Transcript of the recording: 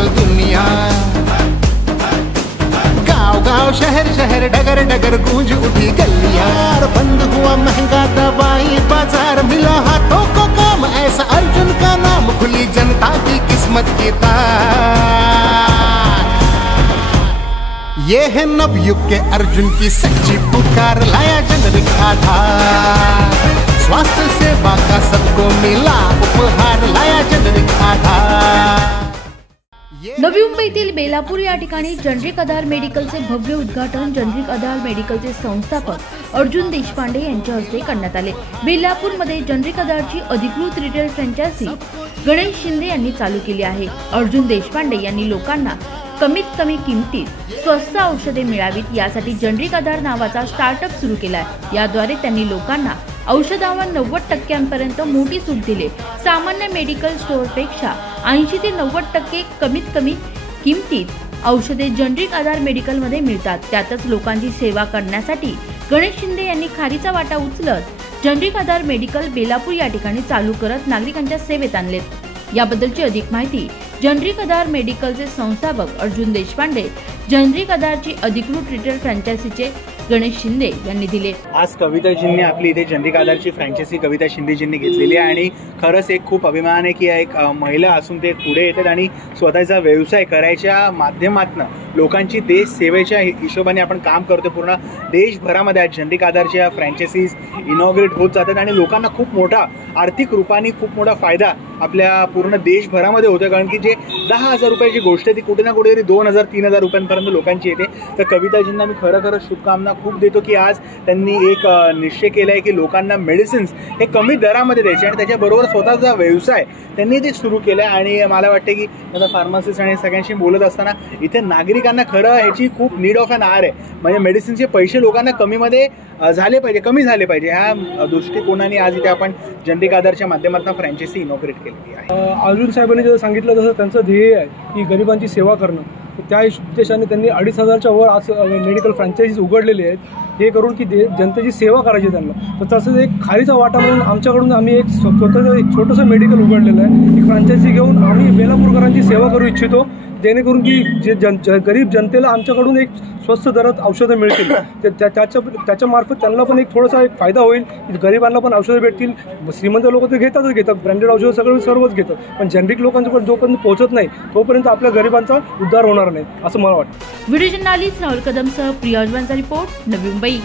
पागल दुनिया। गांव गांव शहर शहर डगर डगर गूंज उठी गलियां। बंद हुआ महंगा दवाई बाजार, मिला हाथों को काम ऐसा अर्जुन का नाम, खुली जनता की किस्मत की तार। ये है नवयुग के अर्जुन की सच्ची पुकार, लाया जेनेरिक आधार। स्वास्थ्य सेवा का सबको मिला उपहार, लाया जेनेरिक आधार। नवी मुंबईतील बेलापूर या ठिकाणी जनरिक आधार मेडिकलचे भव्य उद्घाटन जनरिक आधार मेडिकलचे संस्थापक अर्जुन देशपांडे यांच्या हस्ते करण्यात आले। बेलापूरमध्ये जनरिक आधारची अधिकृत रिटेल फ्रँचायझी गणेश शिंदे यांनी चालू केली आहे। अर्जुन देशपांडे यांनी लोकांना कमीत कमी किमतीत स्वस्त औषधे मिळावीत यासाठी जनरिक आधार नावाचा स्टार्टअप सुरू केला आहे। याद्वारे त्यांनी लोकांना औषधांवर 90% मोठी सूट दिली। सामान्य मेडिकल स्टोअरपेक्षा 80 ते 90% कमीत कमी किमतीत औषधे जनरिक आधार मेडिकलमध्ये मिळतात। त्यातच लोकांची सेवा करण्यासाठी गणेश शिंदे यांनी खारीचा वाटा उचलत जनरिक आधार मेडिकल बेलापूर या ठिकाणी चालू करत नागरिकांच्या सेवेत आणलेत। याबद्दलची अधिक माहिती जनरिक आधार मेडिकलचे संस्थापक अर्जुन देशपांडे, जनरिक आधारची अधिकृत रिटेल फ्रँचायझीचे गणेश शिंदे यांनी दिले। आज कविताजींनी आपली इथे जनरिक आधारची फ्रँचायझी कविता शिंदेजींनी घेतलेली आहे आणि खरंच एक खूप अभिमान आहे की एक महिला असून ते पुढे येतात आणि स्वतःचा व्यवसाय करायच्या माध्यमातून लोकांची देश सेवेच्या हिशोबाने आपण काम करतो। पूर्ण देशभरामध्ये आज जनरिक आधारच्या फ्रँचायझीज इनॉग्रेट होत जातात आणि लोकांना खूप मोठा आर्थिक रूपाने खूप मोठा फायदा आपल्या पूर्ण देशभरामध्ये होतो। कारण की जे 10,000 रुपयाची गोष्ट आहे ती कुठे ना कुठेतरी 2,000-3,000 रुपयांपर्यंत लोकांची येते। तर कविताजींना मी खरं शुभकामना खूप देतो की आज त्यांनी एक निश्चय केला आहे की लोकांना मेडिसिन्स हे कमी दरामध्ये द्यायचे आणि त्याच्याबरोबर स्वतःचा व्यवसाय त्यांनी ते सुरू केला आहे। आणि मला वाटते की आता फार्मासिस्ट आणि सगळ्यांशी बोलत असताना इथे नागरिकांना खरं ह्याची खूप नीड ऑफ अन आर आहे। म्हणजे मेडिसिनचे पैसे लोकांना कमीमध्ये झाले पाहिजे, कमी झाले पाहिजे, ह्या दृष्टिकोनाने आज इथे आपण जनरिक आधारच्या माध्यमातून फ्रँचायझी इनॉग्रेट केलेली आहे। अर्जुन साहेबांनी जसं सांगितलं तसं त्यांचं ध्येय आहे की गरिबांची सेवा करणं। त्या उद्देशाने त्यांनी 2,500च्या वर आज मेडिकल फ्रँचायझीज उघडलेले आहेत, हे करून की जनतेची सेवा करायची त्यांना। तर तसंच एक खारीचा वाटा म्हणून आमच्याकडून आम्ही एक स्वतःचं एक छोटंसं मेडिकल उघडलेलं आहे। एक फ्रँचायझी घेऊन आम्ही बेलापूरकरांची सेवा करू इच्छितो, जेणेकरून की जे गरीब जनतेला आमच्याकडून एक स्वस्त दरात औषधं मिळतील। त्याच्यामार्फत त्यांना पण एक थोडासा एक फायदा होईल, गरिबांना पण औषधं भेटतील। श्रीमंत लोक ते घेतात, ब्रँडेड औषधं सर्वच घेतात, पण जनरिक लोकांच्यापर्यंत जोपर्यंत पोहोचत नाही तोपर्यंत आपल्या गरिबांचा उद्धार होणार नाही असं मला वाटतं। व्हिडिओ जर्नलिस्ट राहुल कदमसह प्रिया रिपोर्ट, नवी मुंबई।